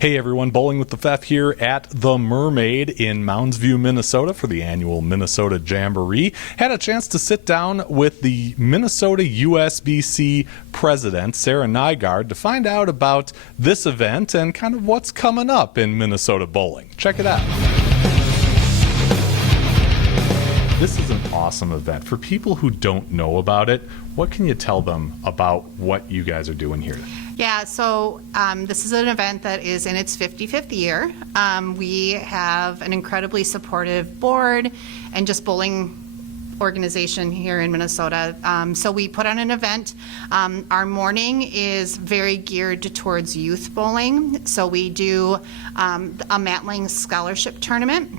Hey everyone, Bowling with the Pfeff here at the Mermaid in Mounds View, Minnesota for the annual Minnesota Jamboree. Had a chance to sit down with the Minnesota USBC President, Sarah Nygaard, to find out about this event and kind of what's coming up in Minnesota bowling. Check it out. This is an awesome event. For people who don't know about it, what can you tell them about what you guys are doing here? Yeah, so this is an event that is in its 55th year. We have an incredibly supportive board and just bowling organization here in Minnesota. So we put on an event. Our morning is very geared towards youth bowling. So we do a Matling scholarship tournament.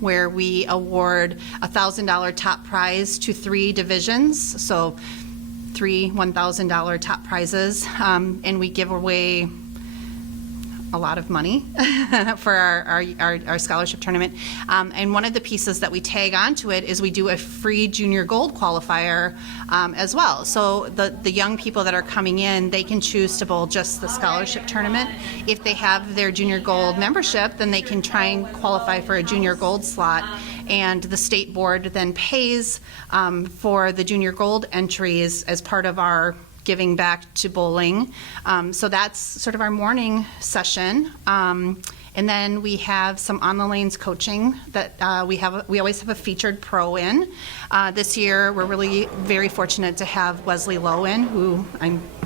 Where we award a $1,000 top prize to 3 divisions, so 3 $1,000 top prizes, and we give away a lot of money for our scholarship tournament. And one of the pieces that we tag onto it is we do a free junior gold qualifier as well. So the young people that are coming in, they can choose to bowl just the scholarship tournament. If they have their junior gold membership, then they can try and qualify for a junior gold slot. And the state board then pays for the junior gold entries as part of our giving back to bowling. So that's sort of our morning session. And then we have some on the lanes coaching that we always have a featured pro in. This year we're really very fortunate to have Wesley Lowe in, who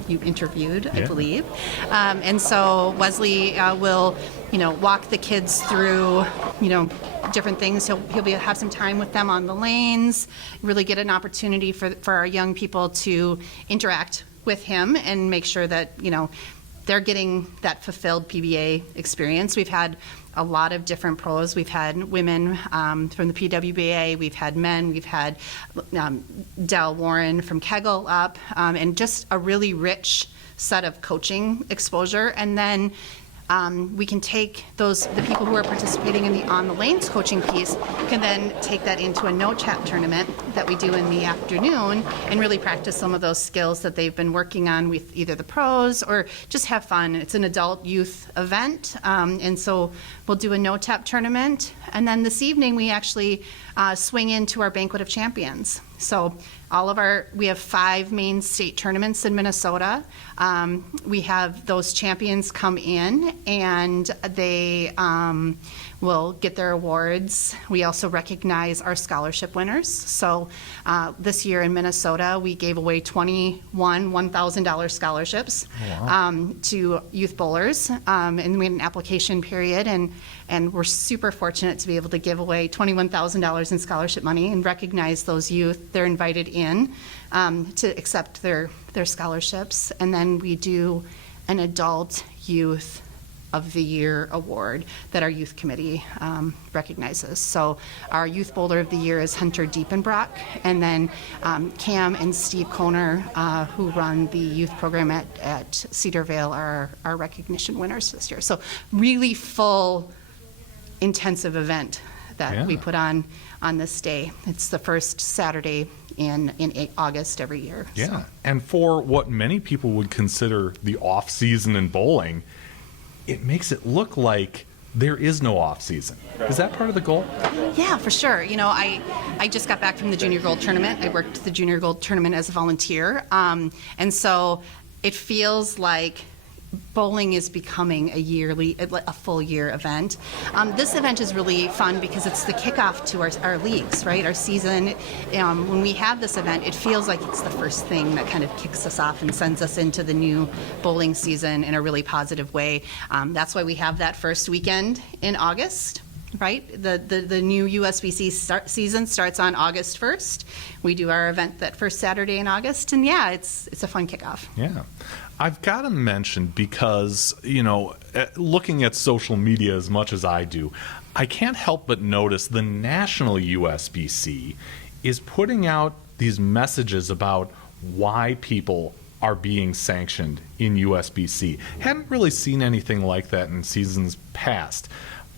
you interviewed, I believe. And so Wesley will, walk the kids through, different things. He'll have some time with them on the lanes, really get an opportunity for our young people to interact with him and make sure that, they're getting that fulfilled PBA experience. We've had a lot of different pros. We've had women from the PWBA, we've had men, we've had Del Warren from Kegel up, and just a really rich set of coaching exposure. And then we can take the people who are participating in the on the lanes coaching piece can then take that into a no chat tournament that we do in the afternoon and really practice some of those skills that they've been working on with either the pros or just have fun. It's an adult youth event, and so we'll do a no tap tournament, and then this evening we actually swing into our Banquet of Champions. So we have 5 main state tournaments in Minnesota. We have those champions come in and they will get their awards. We also recognize our scholarship winners. So this year in Minnesota, we gave away 21 $1,000 scholarships to youth bowlers. And we had an application period, and we're super fortunate to be able to give away $21,000 in scholarship money and recognize those youth. They're invited in to accept their scholarships. And then we do an adult youth of the year award that our youth committee recognizes. So our youth bowler of the year is Hunter Diepenbrock, and then Cam and Steve Koner, who run the youth program at Cedarvale, are our recognition winners this year. So really full, intensive event that we put on this day. It's the first Saturday in August every year. Yeah, so. And for what many people would consider the off season in bowling, it makes it look like there is no off season. Is that part of the goal? Yeah, for sure. I just got back from the Junior Gold Tournament. I worked the Junior Gold Tournament as a volunteer. And so it feels like bowling is becoming a full year event. This event is really fun because it's the kickoff to our leagues, right? Our season. When we have this event, it feels like it's the first thing that kind of kicks us off and sends us into the new bowling season in a really positive way. That's why we have that first weekend in August. Right? The new USBC season starts on August 1st. We do our event that first Saturday in August, and it's a fun kickoff. Yeah. I've got to mention, because, looking at social media as much as I do, I can't help but notice the national USBC is putting out these messages about why people are being sanctioned in USBC. Hadn't really seen anything like that in seasons past.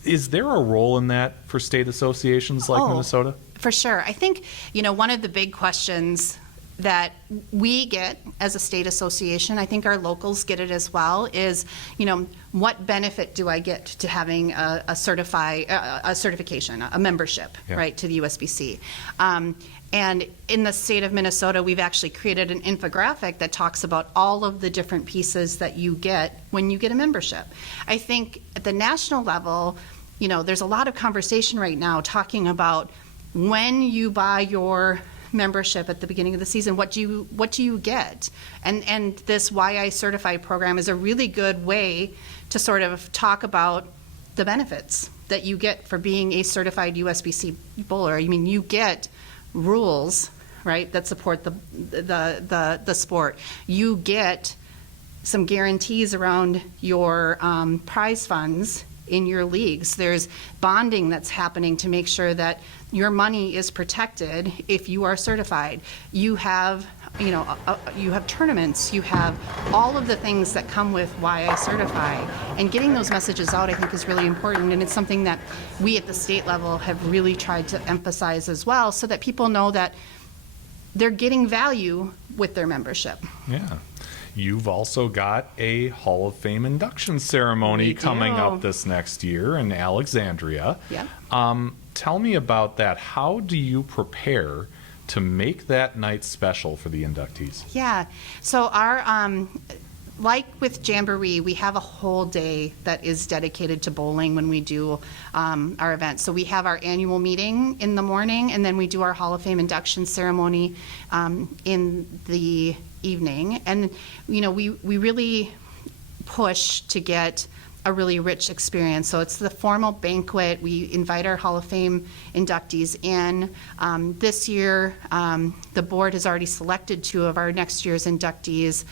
Is there a role in that for state associations like Minnesota? For sure. I think, one of the big questions that we get as a state association, I think our locals get it as well, is, what benefit do I get to having a certification, a membership, Yeah. right, to the USBC? And in the state of Minnesota, we've actually created an infographic that talks about all of the different pieces that you get when you get a membership. I think at the national level, there's a lot of conversation right now talking about when you buy your membership at the beginning of the season, what do you get? And this Why I Certified program is a really good way to sort of talk about the benefits that you get for being a certified USBC bowler. I mean, you get rules, right, that support the sport. You get some guarantees around your prize funds in your leagues. There's bonding that's happening to make sure that your money is protected if you are certified. You have, you have tournaments. You have all of the things that come with Why I Certify. And getting those messages out, I think, is really important. And it's something that we at the state level have really tried to emphasize as well, so that people know that they're getting value with their membership. Yeah. You've also got a Hall of Fame induction ceremony We coming do. up this next year in Alexandria. Yep. Tell me about that. How do you prepare to make that night special for the inductees? Yeah. So our, like with Jamboree, we have a whole day that is dedicated to bowling when we do our event. So we have our annual meeting in the morning, and then we do our Hall of Fame induction ceremony in the evening. And, we really push to get a really rich experience. So it's the formal banquet. We invite our Hall of Fame inductees in. This year, the board has already selected 2 of our next year's inductees,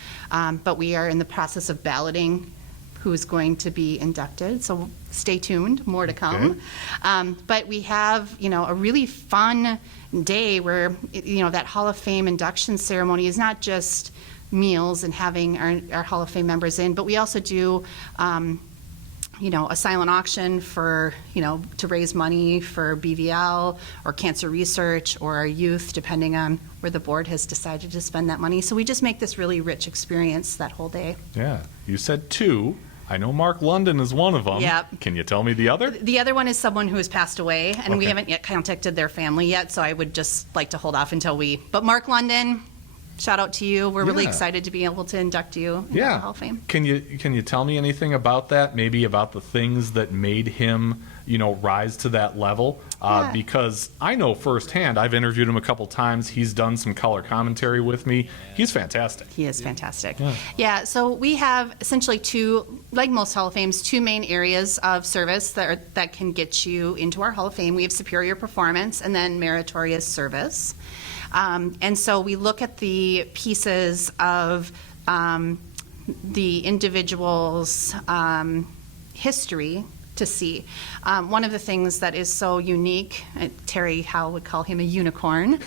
but we are in the process of balloting who is going to be inducted. So stay tuned, more to come. Okay. But we have, a really fun day where, that Hall of Fame induction ceremony is not just meals and having our Hall of Fame members in, but we also do a silent auction for, to raise money for BVL or cancer research or our youth, depending on where the board has decided to spend that money. So we just make this really rich experience that whole day. Yeah. You said 2. I know Mark London is one of them. Yep. Can you tell me the other? The other one is someone who has passed away, and we Okay. haven't yet contacted their family yet, so I would just like to hold off until but Mark London, shout out to you. We're really Yeah. excited to be able to induct you into the Hall of Fame. Can you tell me anything about that? Maybe about the things that made him, rise to that level? Yeah. Because I know firsthand, I've interviewed him a couple times. He's done some color commentary with me. He's fantastic. He is fantastic. Yeah. Yeah, so we have essentially 2, like most Hall of Fames, 2 main areas of service that can get you into our Hall of Fame. We have superior performance and then meritorious service. And so we look at the pieces of the individual's history to see. One of the things that is so unique, Terry Howe would call him a unicorn,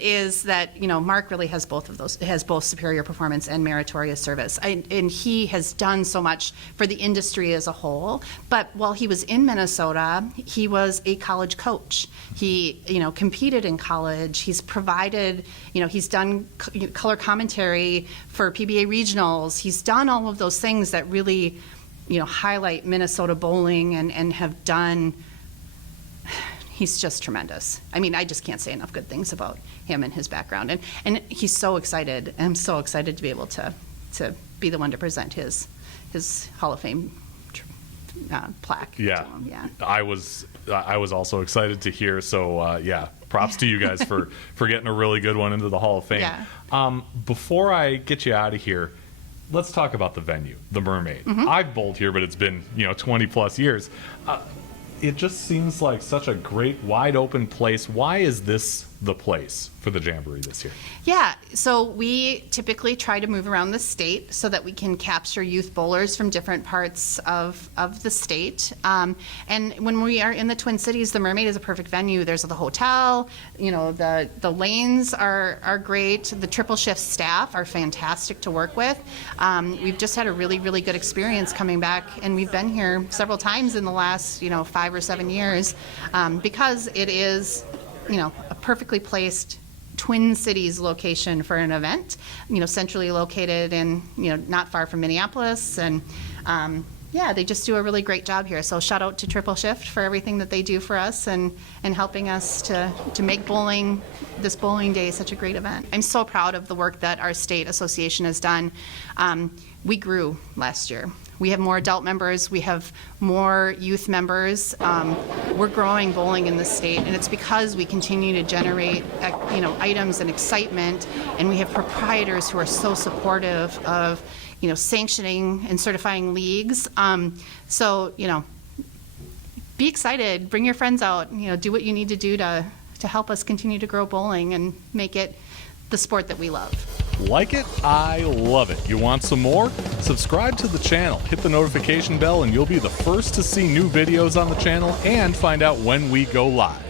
is that, Mark really has both of those, has both superior performance and meritorious service. And he has done so much for the industry as a whole. But while he was in Minnesota, he was a college coach. He, competed in college. He's provided, he's done color commentary for PBA regionals. He's done all of those things that really, highlight Minnesota bowling and have done. He's just tremendous. I mean, I just can't say enough good things about him and his background. And he's so excited. I'm so excited to be able to be the one to present his Hall of Fame plaque. Yeah. To him. Yeah. I was also excited to hear. So props to you guys for getting a really good one into the Hall of Fame. Yeah. Before I get you out of here, let's talk about the venue, the Mermaid. Mm-hmm. I've bowled here, but it's been 20 plus years. It just seems like such a great, wide open place. Why is this the place for the Jamboree this year? Yeah, so we typically try to move around the state so that we can capture youth bowlers from different parts of the state. And when we are in the Twin Cities, the Mermaid is a perfect venue. There's the hotel, the lanes are great. The triple shift staff are fantastic to work with. We've just had a really, really good experience coming back, and we've been here several times in the last, 5 or 7 years, because it is, a perfectly placed Twin Cities location for an event, centrally located and, not far from Minneapolis. And yeah, they just do a really great job here. So shout out to Triple Shift for everything that they do for us and helping us to make this bowling day such a great event. I'm so proud of the work that our state association has done. We grew last year. We have more adult members. We have more youth members. We're growing bowling in the state, and it's because we continue to generate, items and excitement, and we have proprietors who are so supportive of, sanctioning and certifying leagues. So, be excited. Bring your friends out. Do what you need to do to help us continue to grow bowling and make it the sport that we love. Like it? I love it. You want some more? Subscribe to the channel, hit the notification bell, and you'll be the first to see new videos on the channel and find out when we go live.